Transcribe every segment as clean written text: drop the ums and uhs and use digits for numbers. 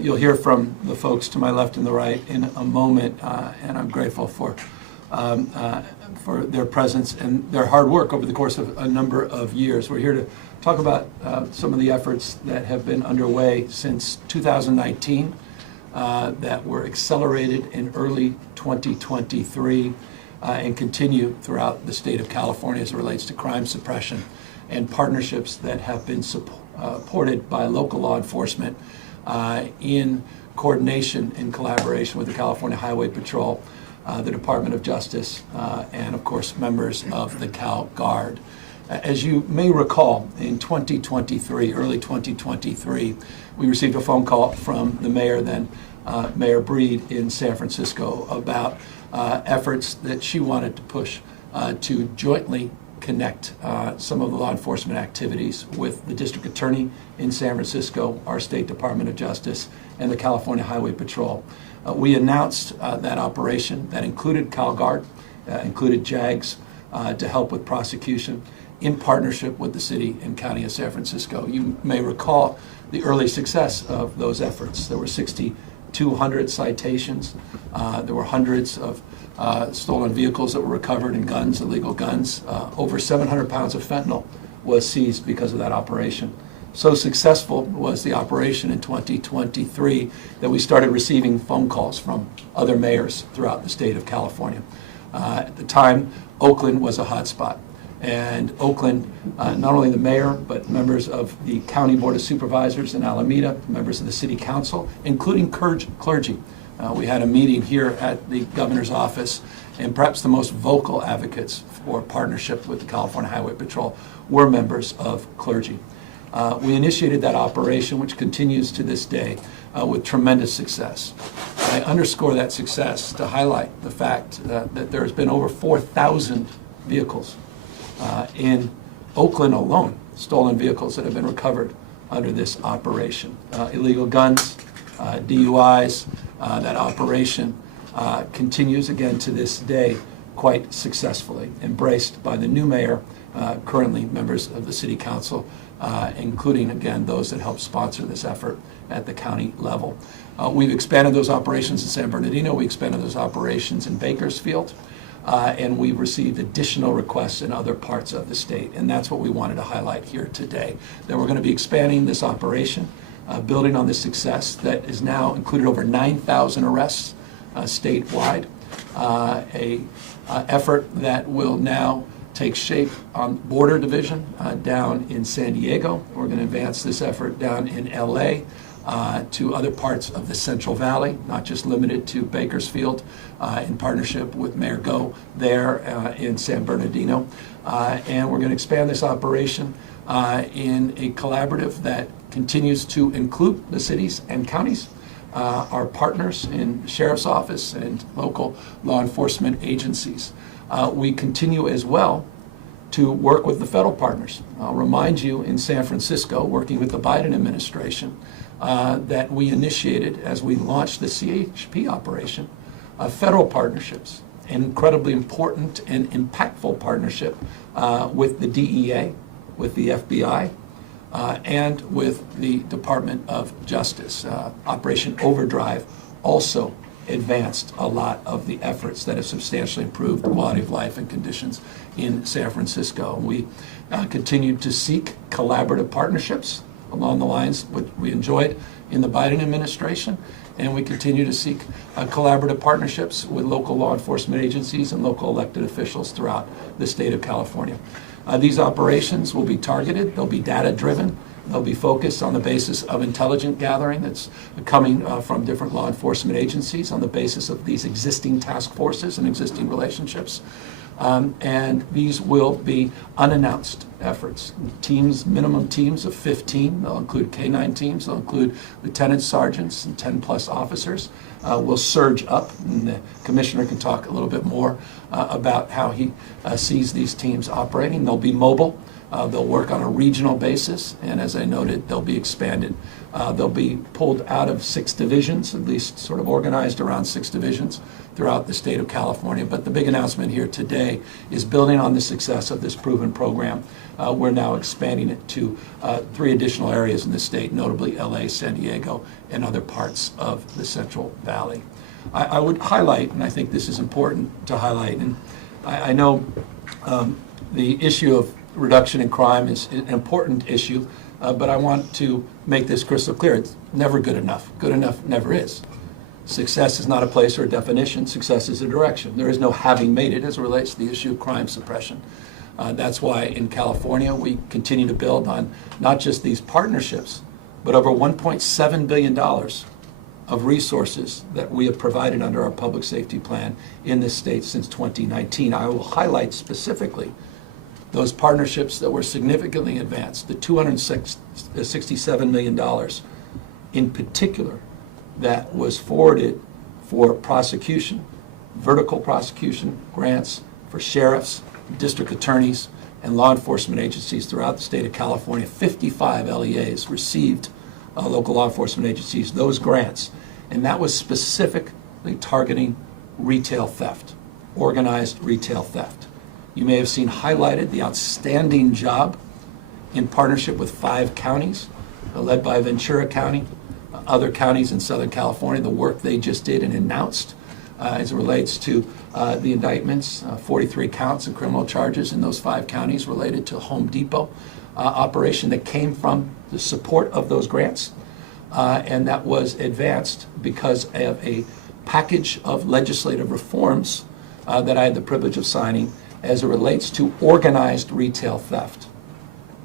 You'll hear from the folks to my left and the right in a moment, and I'm grateful for their presence and their hard work over the course of a number of years. We're here to talk about some of the efforts that have been underway since 2019 that were accelerated in early 2023 and continue throughout the state of California as it relates to crime suppression and partnerships that have been supported by local law enforcement in coordination and collaboration with the California Highway Patrol, the Department of Justice, and of course members of the Cal Guard. As you may recall, in 2023, early 2023, we received a phone call from the mayor then, Mayor Breed in San Francisco, about efforts that she wanted to push to jointly connect some of the law enforcement activities with the district attorney in San Francisco, our State Department of Justice, and the California Highway Patrol. We announced that operation that included CalGuard, included JAGS to help with prosecution in partnership with the city and county of San Francisco. You may recall the early success of those efforts. There were 6,200 citations. There were hundreds of stolen vehicles that were recovered and guns, illegal guns. Over 700 pounds of fentanyl was seized because of that operation. So successful was the operation in 2023 that we started receiving phone calls from other mayors throughout the state of California. At the time, Oakland was a hotspot. And Oakland, not only the mayor, but members of the County Board of Supervisors in Alameda, members of the City Council, including clergy. We had a meeting here at the governor's office, and perhaps the most vocal advocates for partnership with the California Highway Patrol were members of clergy. We initiated that operation, which continues to this day, with tremendous success. I underscore that success to highlight the fact that there has been over 4,000 vehicles in Oakland alone, stolen vehicles that have been recovered under this operation. Illegal guns, DUIs, that operation continues again to this day quite successfully, embraced by the new mayor, currently members of the City Council, including, again, those that help sponsor this effort at the county level. We've expanded those operations in San Bernardino. We expanded those operations in Bakersfield. And we've received additional requests in other parts of the state. And that's what we wanted to highlight here today, that we're going to be expanding this operation, building on this success that is now included over 9,000 arrests statewide, a effort that will now take shape on border division down in San Diego. We're going to advance this effort down in LA, to other parts of the Central Valley, not just limited to Bakersfield, in partnership with Mayor Go there in San Bernardino. And we're going to expand this operation in a collaborative that continues to include the cities and counties, our partners in the Sheriff's Office and local law enforcement agencies. We continue as well to work with the federal partners. I'll remind you, in San Francisco, working with the Biden administration, that we initiated as we launched the CHP operation, federal partnerships, an incredibly important and impactful partnership with the DEA, with the FBI, and with the Department of Justice. Operation Overdrive also advanced a lot of the efforts that have substantially improved the quality of life and conditions in San Francisco. We continued to seek collaborative partnerships along the lines which we enjoyed in the Biden administration, and we continue to seek collaborative partnerships with local law enforcement agencies and local elected officials throughout the state of California. These operations will be targeted, they'll be data-driven, they'll be focused on the basis of intelligence gathering that's coming from different law enforcement agencies on the basis of these existing task forces and existing relationships. And these will be unannounced efforts. Teams, minimum teams of 15. They'll include K-9 teams. They'll include lieutenants, sergeants, and 10-plus officers. Will surge up, and the commissioner can talk a little bit more about how he sees these teams operating. They'll be mobile. They'll work on a regional basis, and as I noted, they'll be expanded. They'll be pulled out of 6 divisions, at least sort of organized around 6 divisions throughout the state of California. But the big announcement here today is building on the success of this proven program. We're now expanding it to 3 additional areas in the state, notably LA, San Diego, and other parts of the Central Valley. I would highlight, and I think this is important to highlight, and I know the issue of reduction in crime is an important issue, but I want to make this crystal clear. It's never good enough. Good enough never is. Success is not a place or a definition. Success is a direction. There is no having made it as it relates to the issue of crime suppression. That's why in California we continue to build on not just these partnerships, but over $1.7 billion of resources that we have provided under our public safety plan in this state since 2019. I will highlight specifically those partnerships that were significantly advanced, the $267 million in particular that was forwarded for prosecution, vertical prosecution grants for sheriffs, district attorneys, and law enforcement agencies throughout the state of California. 55 LEAs received, local law enforcement agencies, those grants. And that was specifically targeting retail theft, organized retail theft. You may have seen highlighted the outstanding job in partnership with 5 counties, led by Ventura County, other counties in Southern California, the work they just did and announced as it relates to the indictments, 43 counts and criminal charges in those 5 counties related to Home Depot operation that came from the support of those grants. And that was advanced because of a package of legislative reforms that I had the privilege of signing as it relates to organized retail theft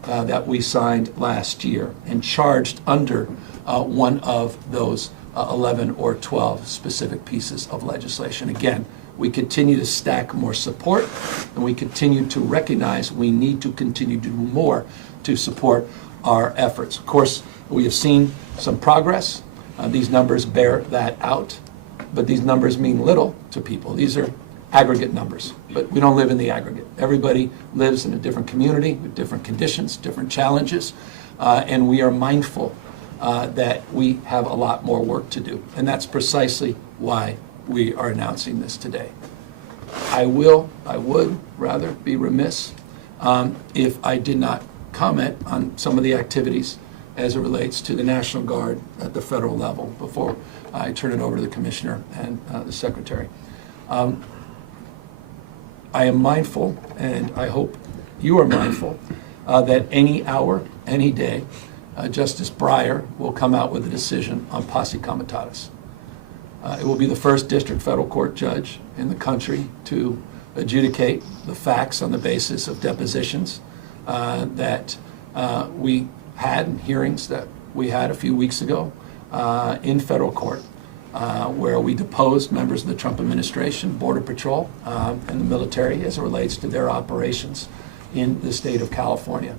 that we signed last year and charged under one of those 11 or 12 specific pieces of legislation. Again, we continue to stack more support, and we continue to recognize we need to continue to do more to support our efforts. Of course, we have seen some progress. These numbers bear that out, but these numbers mean little to people. These are aggregate numbers, but we don't live in the aggregate. Everybody lives in a different community with different conditions, different challenges, and we are mindful that we have a lot more work to do. And that's precisely why we are announcing this today. I would rather be remiss if I did not comment on some of the activities as it relates to the National Guard at the federal level before I turn it over to the Commissioner and the Secretary. I am mindful, and I hope you are mindful, that any hour, any day, Justice Breyer will come out with a decision on posse comitatus. It will be the first district federal court judge in the country to adjudicate the facts on the basis of depositions that we had in hearings that we had a few weeks ago in federal court, where we deposed members of the Trump administration, Border Patrol, and the military as it relates to their operations in the state of California.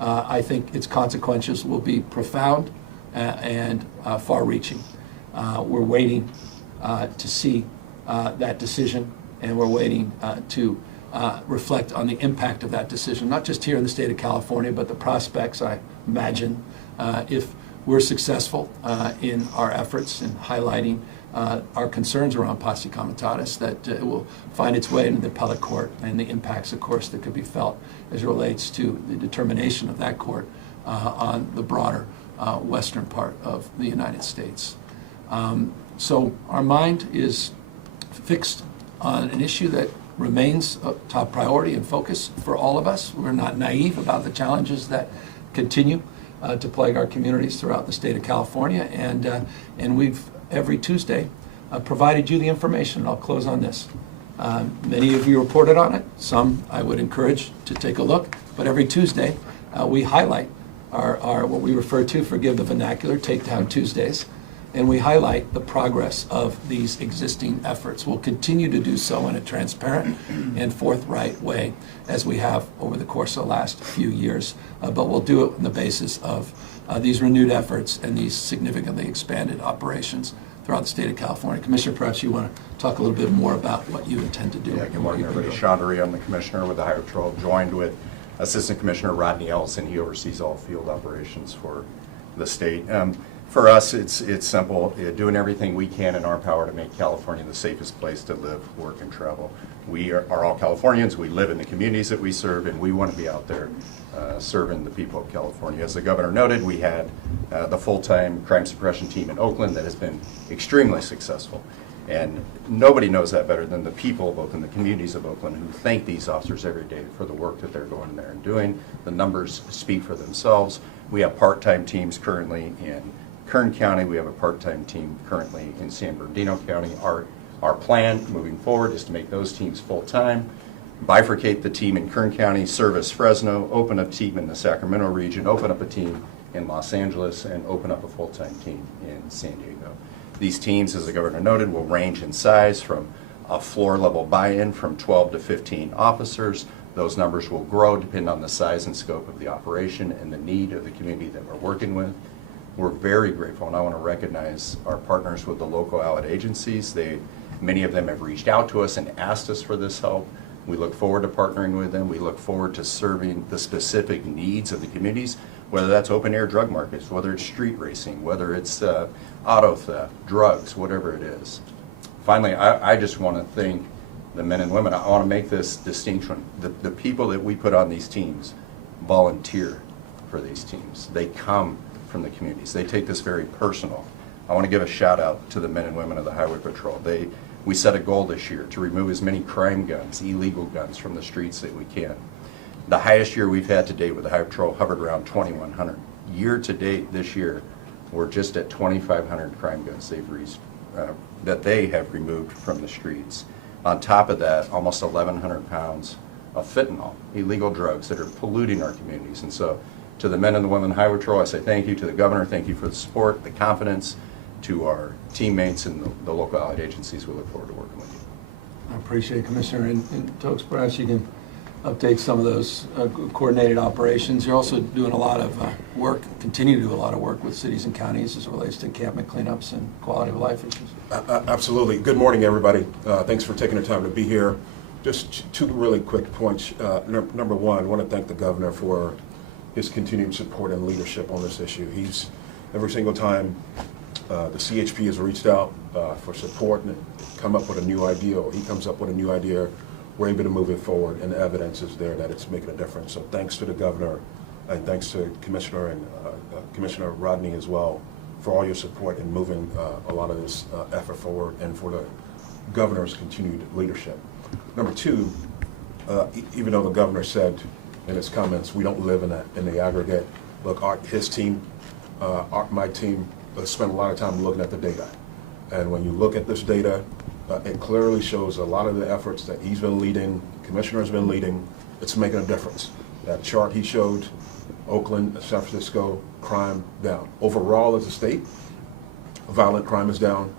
I think its consequences will be profound and far-reaching. We're waiting to see that decision, and we're waiting to reflect on the impact of that decision, not just here in the state of California, but the prospects, I imagine, if we're successful in our efforts in highlighting our concerns around posse comitatus, that it will find its way into the appellate court, and the impacts, of course, that could be felt as it relates to the determination of that court on the broader western part of the United States. So our mind is fixed on an issue that remains a top priority and focus for all of us. We're not naive about the challenges that continue to plague our communities throughout the state of California, and we've every Tuesday provided you the information. I'll close on this. Many of you reported on it. Some I would encourage to take a look, but every Tuesday we highlight our what we refer to, forgive the vernacular, Takedown Tuesdays, and we highlight the progress of these existing efforts. We'll continue to do so in a transparent and forthright way as we have over the course of the last few years, but we'll do it on the basis of these renewed efforts and these significantly expanded operations throughout the state of California. Commissioner, perhaps you want to talk a little bit more about what you intend to do. Yeah, good morning, everybody. Sean Dury, I'm the Commissioner with the Highway Patrol, joined with Assistant Commissioner Rodney Ellison. He oversees all field operations for the state. For us, it's simple, doing everything we can in our power to make California the safest place to live, work, and travel. We are all Californians. We live in the communities that we serve, and we want to be out there serving the people of California. As the governor noted, we had the full-time crime suppression team in Oakland that has been extremely successful. And nobody knows that better than the people of Oakland, the communities of Oakland, who thank these officers every day for the work that they're going there and doing. The numbers speak for themselves. We have part-time teams currently in Kern County. We have a part-time team currently in San Bernardino County. Our plan moving forward is to make those teams full-time, bifurcate the team in Kern County, service Fresno, open a team in the Sacramento region, open up a team in Los Angeles, and open up a full-time team in San Diego. These teams, as the governor noted, will range in size from a floor-level buy-in from 12 to 15 officers. Those numbers will grow depending on the size and scope of the operation and the need of the community that we're working with. We're very grateful, and I want to recognize our partners with the local allied agencies. Many of them have reached out to us and asked us for this help. We look forward to partnering with them. We look forward to serving the specific needs of the communities, whether that's open-air drug markets, whether it's street racing, whether it's auto theft, drugs, whatever it is. Finally, I just want to thank the men and women. I want to make this distinction. The people that we put on these teams volunteer for these teams. They come from the communities. They take this very personal. I want to give a shout out to the men and women of the Highway Patrol. We set a goal this year to remove as many crime guns, illegal guns from the streets that we can. The highest year we've had to date with the Highway Patrol hovered around 2,100. Year to date this year, we're just at 2,500 crime guns that they have removed from the streets. On top of that, almost 1,100 pounds of fentanyl, illegal drugs that are polluting our communities. And so, to the men and the women of the Highway Patrol, I say thank you. To the governor, thank you for the support, the confidence. To our teammates and the local allied agencies, we look forward to working with you. I appreciate it, Commissioner. And to express, you can update some of those coordinated operations. You're also doing a lot of work, continue to do a lot of work with cities and counties as it relates to encampment cleanups and quality of life issues. Absolutely. Good morning, everybody. Thanks for taking the time to be here. Just two really quick points. Number one, I want to thank the governor for his continued support and leadership on this issue. He's, every single time the CHP has reached out for support and come up with a new idea, or he comes up with a new idea, we're able to move it forward, and the evidence is there that it's making a difference. So thanks to the governor, and thanks to Commissioner and Commissioner Rodney as well for all your support in moving a lot of this effort forward, and for the governor's continued leadership. Number two, even though the governor said in his comments we don't live in the aggregate, look, his team, my team, spent a lot of time looking at the data. And when you look at this data, it clearly shows a lot of the efforts that he's been leading, the commissioner's been leading, it's making a difference. That chart he showed, Oakland, San Francisco, crime down. Overall as a state, violent crime is down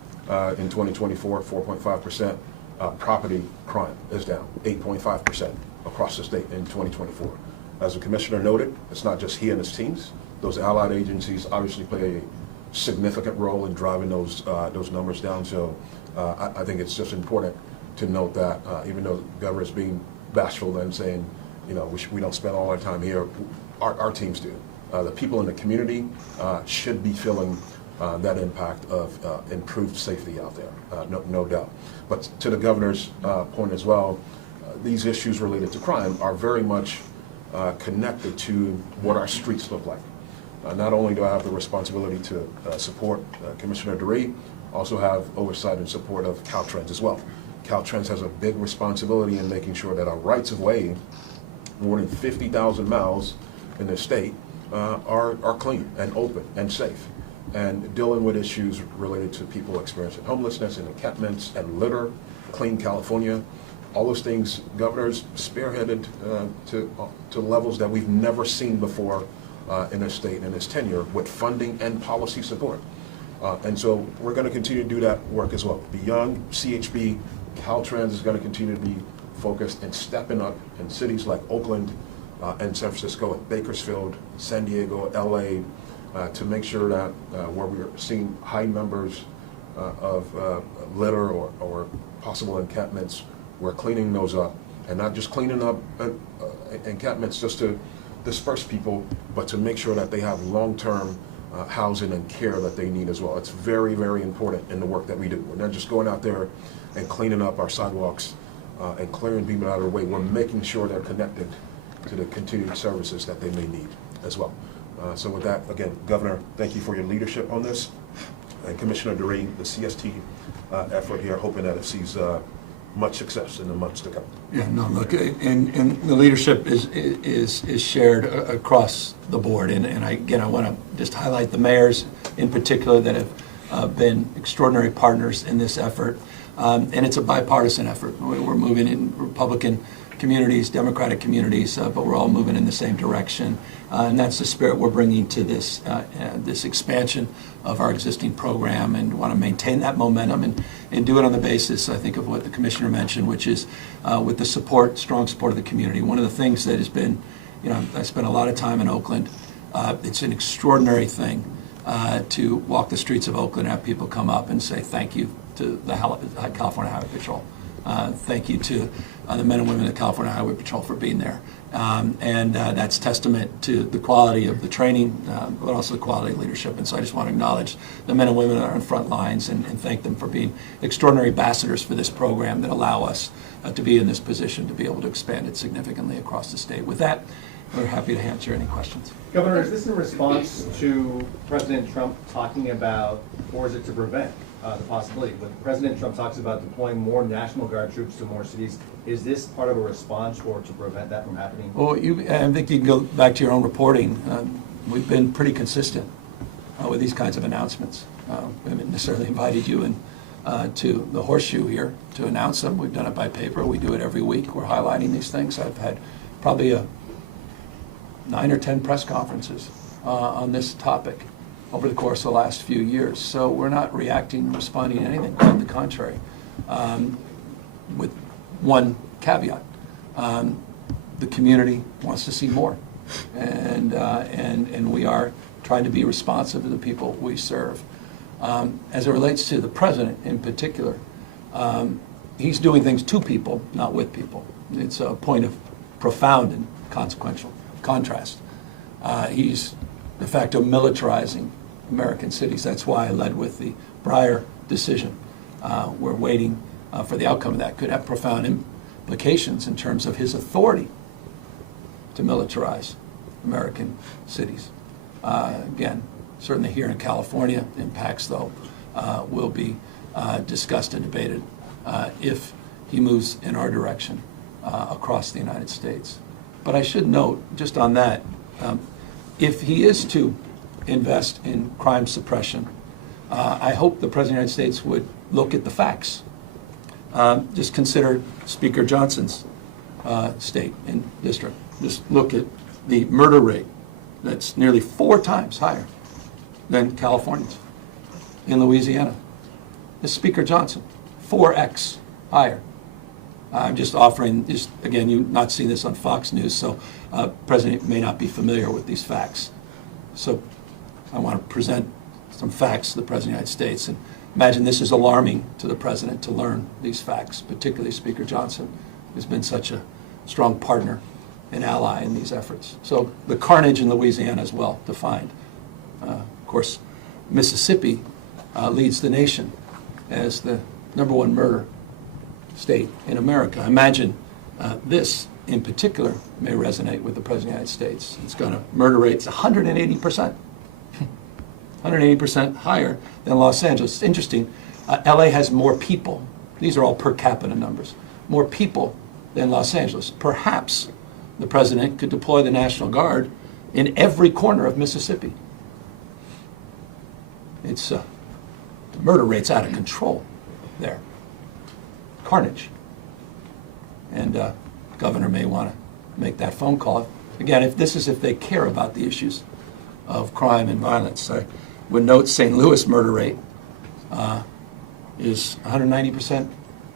in 2024, 4.5%. Property crime is down 8.5% across the state in 2024. As the commissioner noted, it's not just he and his teams. Those allied agencies obviously play a significant role in driving those numbers down. So I think it's just important to note that even though the governor is being bashful and saying, you know, we don't spend all our time here, our teams do. The people in the community should be feeling that impact of improved safety out there, no doubt. But to the governor's point as well, these issues related to crime are very much connected to what our streets look like. Not only do I have the responsibility to support Commissioner DeRee, also have oversight and support of Caltrans as well. Caltrans has a big responsibility in making sure that our rights of way, more than 50,000 miles in the state, are clean and open and safe, and dealing with issues related to people experiencing homelessness and encampments and litter, Clean California. All those things, governor's spearheaded to levels that we've never seen before in this state in his tenure, with funding and policy support. And so we're going to continue to do that work as well. Beyond CHP, Caltrans is going to continue to be focused and stepping up in cities like Oakland and San Francisco and Bakersfield, San Diego, LA, to make sure that where we're seeing high numbers of litter or possible encampments, we're cleaning those up and not just cleaning up encampments just to disperse people, but to make sure that they have long-term housing and care that they need as well. It's very, very important in the work that we do. We're not just going out there and cleaning up our sidewalks and clearing people out of the way. We're making sure they're connected to the continued services that they may need as well. So with that, again, Governor, thank you for your leadership on this. And Commissioner DeRee, the CST effort here, hoping that it sees much success in the months to come. Yeah, no, look, and the leadership is shared across the board. And again, I want to just highlight the mayors in particular that have been extraordinary partners in this effort. And it's a bipartisan effort. We're moving in Republican communities, Democratic communities, but we're all moving in the same direction. And that's the spirit we're bringing to this expansion of our existing program, and want to maintain that momentum and do it on the basis, I think, of what the Commissioner mentioned, which is with the strong support of the community. One of the things that has been, I spent a lot of time in Oakland. It's an extraordinary thing to walk the streets of Oakland and have people come up and say thank you to the California Highway Patrol. Thank you to the men and women of the California Highway Patrol for being there. And that's testament to the quality of the training, but also the quality of leadership. And so I just want to acknowledge the men and women that are on front lines and thank them for being extraordinary ambassadors for this program that allow us to be in this position to be able to expand it significantly across the state. With that, we're happy to answer any questions. Governor, is this in response to President Trump talking about, or is it to prevent the possibility? When President Trump talks about deploying more National Guard troops to more cities, is this part of a response or to prevent that from happening? Well, I think you can go back to your own reporting. We've been pretty consistent with these kinds of announcements. We haven't necessarily invited you in to the horseshoe here to announce them. We've done it by paper. We do it every week. We're highlighting these things. I've had probably 9 or 10 press conferences on this topic over the course of the last few years. So we're not reacting and responding to anything, quite the contrary. With one caveat, the community wants to see more, and we are trying to be responsive to the people we serve. As it relates to the president in particular, he's doing things to people, not with people. It's a point of profound and consequential contrast. He's de facto militarizing American cities. That's why I led with the Breyer decision. We're waiting for the outcome of that. Could have profound implications in terms of his authority to militarize American cities. Again, certainly here in California, impacts, though, will be discussed and debated if he moves in our direction across the United States. But I should note, just on that, if he is to invest in crime suppression, I hope the President of the United States would look at the facts. Just consider Speaker Johnson's state and district. Just look at the murder rate that's nearly 4 times higher than California's. In Louisiana, this Speaker Johnson, 4x higher. I'm just offering, again, you've not seen this on Fox News, so President may not be familiar with these facts. So I want to present some facts to the President of the United States. And imagine this is alarming to the President to learn these facts, particularly Speaker Johnson, who's been such a strong partner and ally in these efforts. So the carnage in Louisiana is well defined. Of course, Mississippi leads the nation as the #1 murder state in America. Imagine this in particular may resonate with the President of the United States. It's got a murder rate 180%. 180% higher than Los Angeles. It's interesting. LA has more people. These are all per capita numbers. More people than Los Angeles. Perhaps the President could deploy the National Guard in every corner of Mississippi. It's the murder rate's out of control there. Carnage. And Governor may want to make that phone call. Again, if they care about the issues of crime and violence. I would note St. Louis murder rate is 190%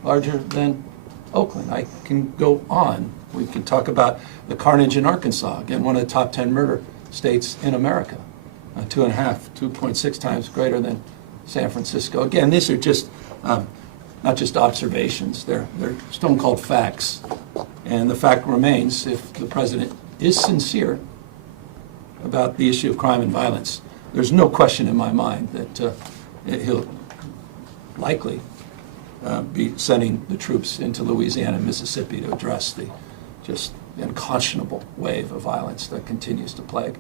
larger than Oakland. I can go on. We can talk about the carnage in Arkansas, again, one of the top 10 murder states in America. 2.6 times greater than San Francisco. Again, these are just not just observations, they're stone-cold facts. And the fact remains, if the president is sincere about the issue of crime and violence, there's no question in my mind that he'll likely be sending the troops into Louisiana and Mississippi to address the just unconscionable wave of violence that continues to plague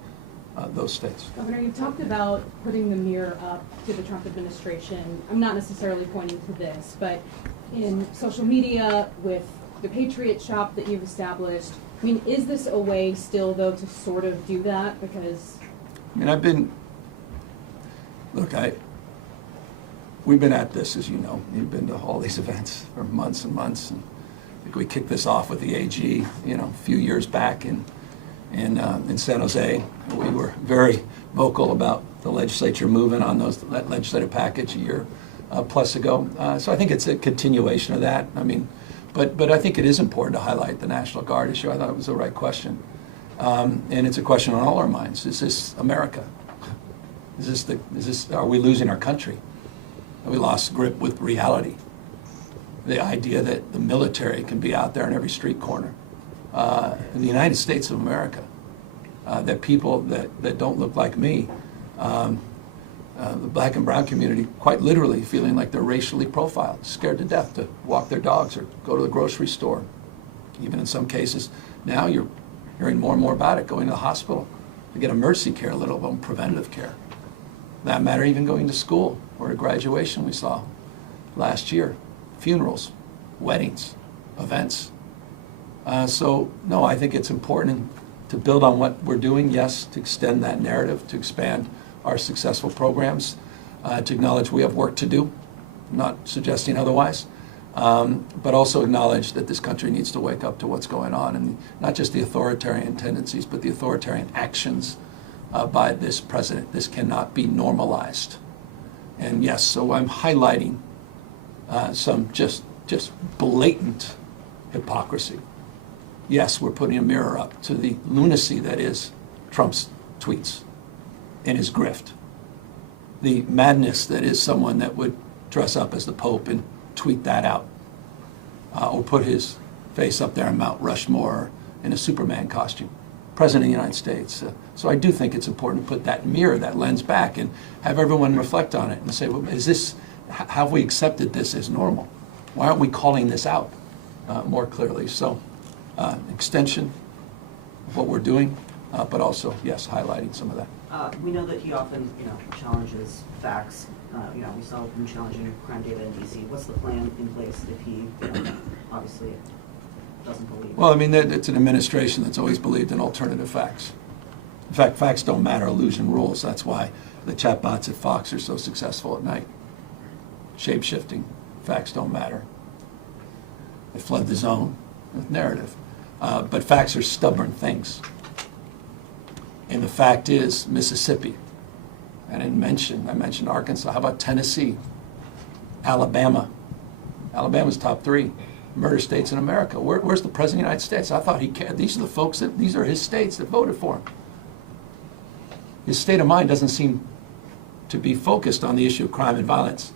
those states. Governor, you've talked about putting the mirror up to the Trump administration. I'm not necessarily pointing to this, but in social media with the Patriot Shop that you've established, I mean, is this a way still, though, to sort of do that? Because I mean, we've been at this, as you know. You've been to all these events for months and months. And I think we kicked this off with the AG, a few years back in San Jose. We were very vocal about the legislature moving on that legislative package a year plus ago. So I think it's a continuation of that. I mean, but I think it is important to highlight the National Guard issue. I thought it was the right question. And it's a question on all our minds. Is this America? Are we losing our country? Have we lost grip with reality? The idea that the military can be out there in every street corner. In the United States of America, that people that don't look like me, the black and brown community, quite literally feeling like they're racially profiled, scared to death to walk their dogs or go to the grocery store. Even in some cases, now you're hearing more and more about it, going to the hospital to get emergency care, let alone preventative care. That matter, even going to school or a graduation we saw last year, funerals, weddings, events. So, no, I think it's important to build on what we're doing, yes, to extend that narrative, to expand our successful programs, to acknowledge we have work to do, not suggesting otherwise, but also acknowledge that this country needs to wake up to what's going on, and not just the authoritarian tendencies, but the authoritarian actions by this president. This cannot be normalized. And yes, so I'm highlighting some just blatant hypocrisy. Yes, we're putting a mirror up to the lunacy that is Trump's tweets and his grift. The madness that is someone that would dress up as the Pope and tweet that out, or put his face up there on Mount Rushmore in a Superman costume. President of the United States. So I do think it's important to put that mirror, that lens back, and have everyone reflect on it and say, well, have we accepted this as normal? Why aren't we calling this out more clearly? So extension of what we're doing, but also, yes, highlighting some of that. We know that he often, challenges facts. We saw him challenging crime data in D.C. What's the plan in place if he, obviously, doesn't believe? Well, I mean, it's an administration that's always believed in alternative facts. In fact, facts don't matter, illusion rules. That's why the chatbots at Fox are so successful at night. Shape-shifting, facts don't matter. They flood the zone with narrative. But facts are stubborn things. And the fact is, Mississippi, I mentioned Arkansas. How about Tennessee? Alabama. Alabama's top 3 murder states in America. Where's the President of the United States? I thought he cared. These are his states that voted for him. His state of mind doesn't seem to be focused on the issue of crime and violence.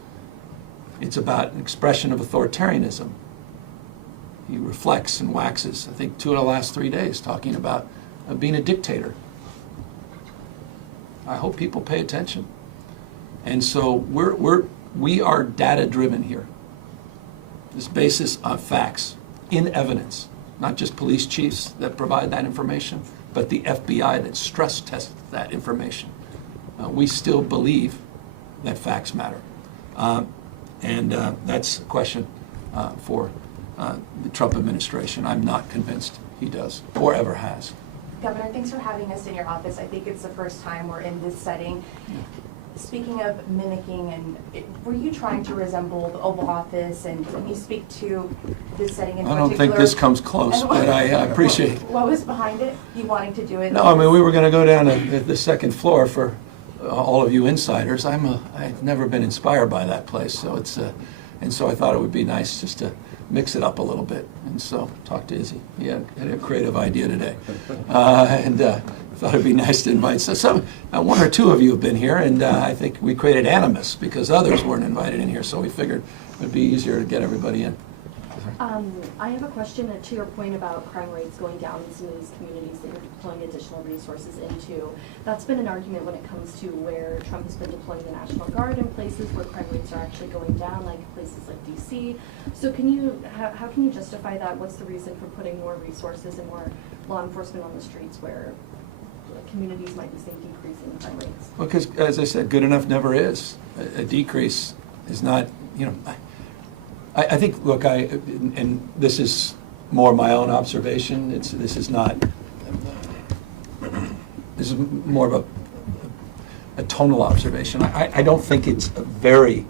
It's about an expression of authoritarianism. He reflects and waxes, I think, 2 of the last 3 days, talking about being a dictator. I hope people pay attention. And so we are data-driven here. This basis on facts, in evidence, not just police chiefs that provide that information, but the FBI that stress tests that information. We still believe that facts matter. And that's a question for the Trump administration. I'm not convinced he does, or ever has. Governor, thanks for having us in your office. I think it's the first time we're in this setting. Speaking of mimicking, were you trying to resemble the Oval Office, and can you speak to this setting in particular? I don't think this comes close, but I appreciate it. What was behind it, you wanting to do it? No, I mean, we were going to go down to the second floor for all of you insiders. I've never been inspired by that place, so and so I thought it would be nice just to mix it up a little bit. And so talk to Izzy. He had a creative idea today. And thought it'd be nice to invite one or two of you have been here, and I think we created animus because others weren't invited in here, so we figured it'd be easier to get everybody in. I have a question to your point about crime rates going down in some of these communities that you're deploying additional resources into. That's been an argument when it comes to where Trump has been deploying the National Guard in places where crime rates are actually going down, like places like DC. So how can you justify that? What's the reason for putting more resources and more law enforcement on the streets where communities might be seeing decreasing crime rates? Well, because, as I said, good enough never is. A decrease is not, I think, look, and this is more my own observation. This is more of a tonal observation. I don't think it's a very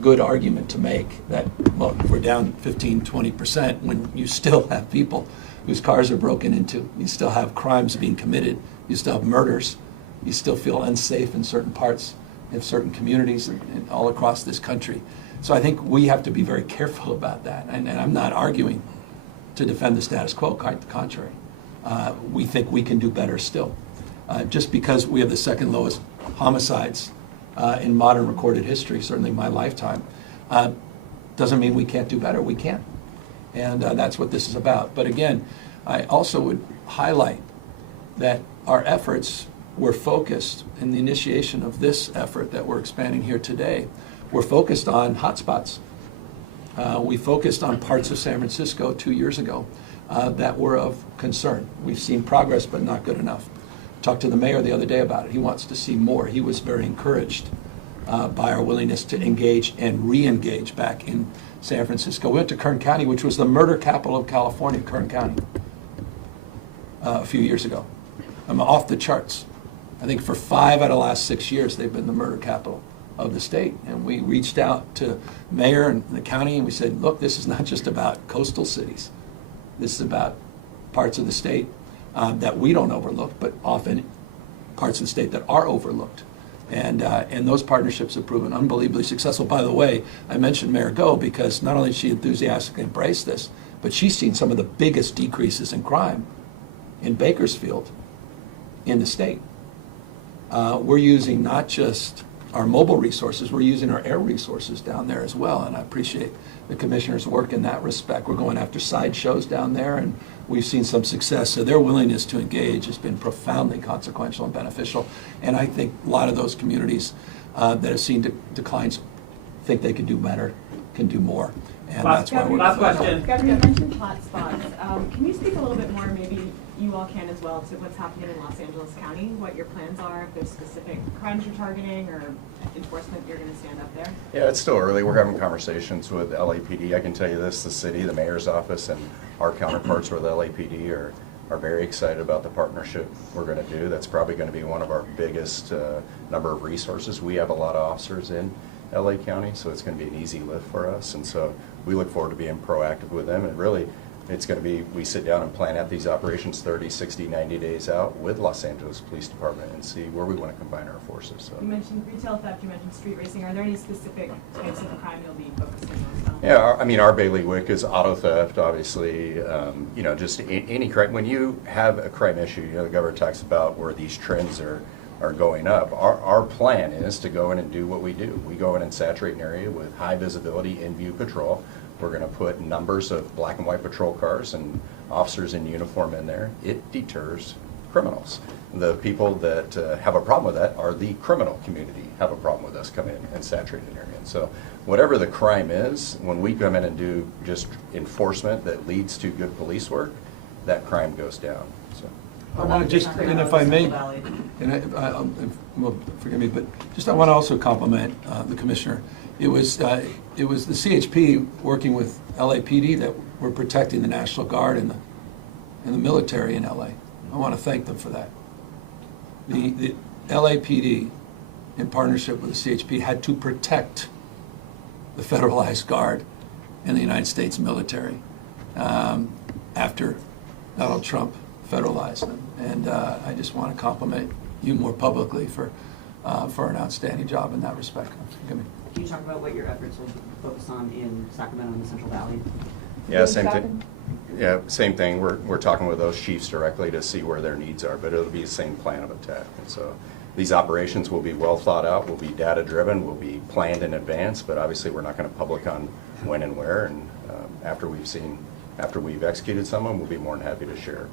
good argument to make that, well, we're down 15-20% when you still have people whose cars are broken into. You still have crimes being committed. You still have murders. You still feel unsafe in certain parts of certain communities and all across this country. So I think we have to be very careful about that. And I'm not arguing to defend the status quo, quite the contrary. We think we can do better still. Just because we have the second lowest homicides in modern recorded history, certainly my lifetime, doesn't mean we can't do better. We can. And that's what this is about. But again, I also would highlight that our efforts were focused in the initiation of this effort that we're expanding here today. We're focused on hotspots. We focused on parts of San Francisco 2 years ago that were of concern. We've seen progress, but not good enough. Talked to the mayor the other day about it. He wants to see more. He was very encouraged by our willingness to engage and re-engage back in San Francisco. We went to Kern County, which was the murder capital of California, Kern County, a few years ago. I'm off the charts. I think for 5 out of the last 6 years, they've been the murder capital of the state. And we reached out to mayor and the county and we said, look, this is not just about coastal cities. This is about parts of the state that we don't overlook, but often parts of the state that are overlooked. And those partnerships have proven unbelievably successful. By the way, I mentioned Mayor Go because not only did she enthusiastically embrace this, but she's seen some of the biggest decreases in crime in Bakersfield in the state. We're using not just our mobile resources, we're using our air resources down there as well, and I appreciate the commissioner's work in that respect. We're going after side shows down there, and we've seen some success. So their willingness to engage has been profoundly consequential and beneficial, and I think a lot of those communities that have seen declines think they can do better, can do more, and that's why we're... Last question. Governor, you mentioned hotspots. Can you speak a little bit more, maybe you all can as well, to what's happening in Los Angeles County, what your plans are, if there's specific crimes you're targeting or enforcement you're going to stand up there? Yeah, it's still early. We're having conversations with LAPD. I can tell you this, the city, the mayor's office, and our counterparts with LAPD are very excited about the partnership we're going to do. That's probably going to be one of our biggest number of resources. We have a lot of officers in LA County, so it's going to be an easy lift for us. And so we look forward to being proactive with them. And really, it's going to be, we sit down and plan out these operations 30, 60, 90 days out with Los Angeles Police Department and see where we want to combine our forces. So. You mentioned retail theft, you mentioned street racing. Are there any specific types of crime you'll be focusing on? Yeah, I mean, our bailiwick is auto theft, obviously, just any crime. When you have a crime issue, the governor talks about where these trends are going up. Our plan is to go in and do what we do. We go in and saturate an area with high visibility in-view patrol. We're going to put numbers of black and white patrol cars and officers in uniform in there. It deters criminals. The people that have a problem with that are the criminal community have a problem with us coming in and saturating an area. And so whatever the crime is, when we come in and do just enforcement that leads to good police work, that crime goes down. So. I want to just, and if I may, well, forgive me, but just I want to also compliment the commissioner. It was the CHP working with LAPD that were protecting the National Guard and the military in LA. I want to thank them for that. The LAPD, in partnership with the CHP, had to protect the federalized guard and the United States military after Donald Trump federalized them. And I just want to compliment you more publicly for an outstanding job in that respect. Forgive me. Can you talk about what your efforts will focus on in Sacramento and the Central Valley? Yeah, same thing. yeah, same thing. We're talking with those chiefs directly to see where their needs are, but it'll be the same plan of attack. And so these operations will be well thought out, will be data driven, will be planned in advance, but obviously we're not going to public on when and where. And after we've executed some of them, we'll be more than happy to share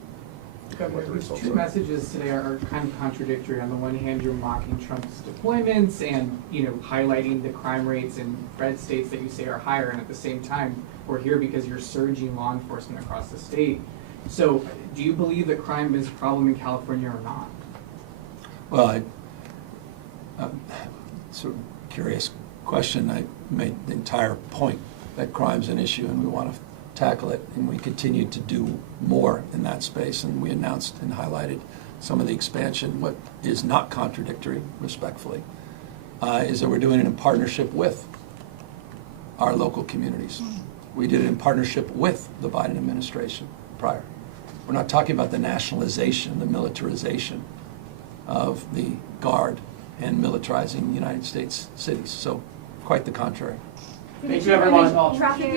what the results Two are. messages today are kind of contradictory. On the one hand, you're mocking Trump's deployments and, you know, highlighting the crime rates in red states that you say are higher, and at the same time, we're here because you're surging law enforcement across the state. So, do you believe that crime is a problem in California or not? Well, sort of curious question. I made the entire point that crime's an issue and we want to tackle it, and we continue to do more in that space, and we announced and highlighted some of the expansion. What is not contradictory, respectfully, is that we're doing it in partnership with our local communities. We did it in partnership with the Biden administration prior. We're not talking about the nationalization, the militarization of the Guard and militarizing the United States cities. So quite the contrary. Thank you, everyone. Trafficking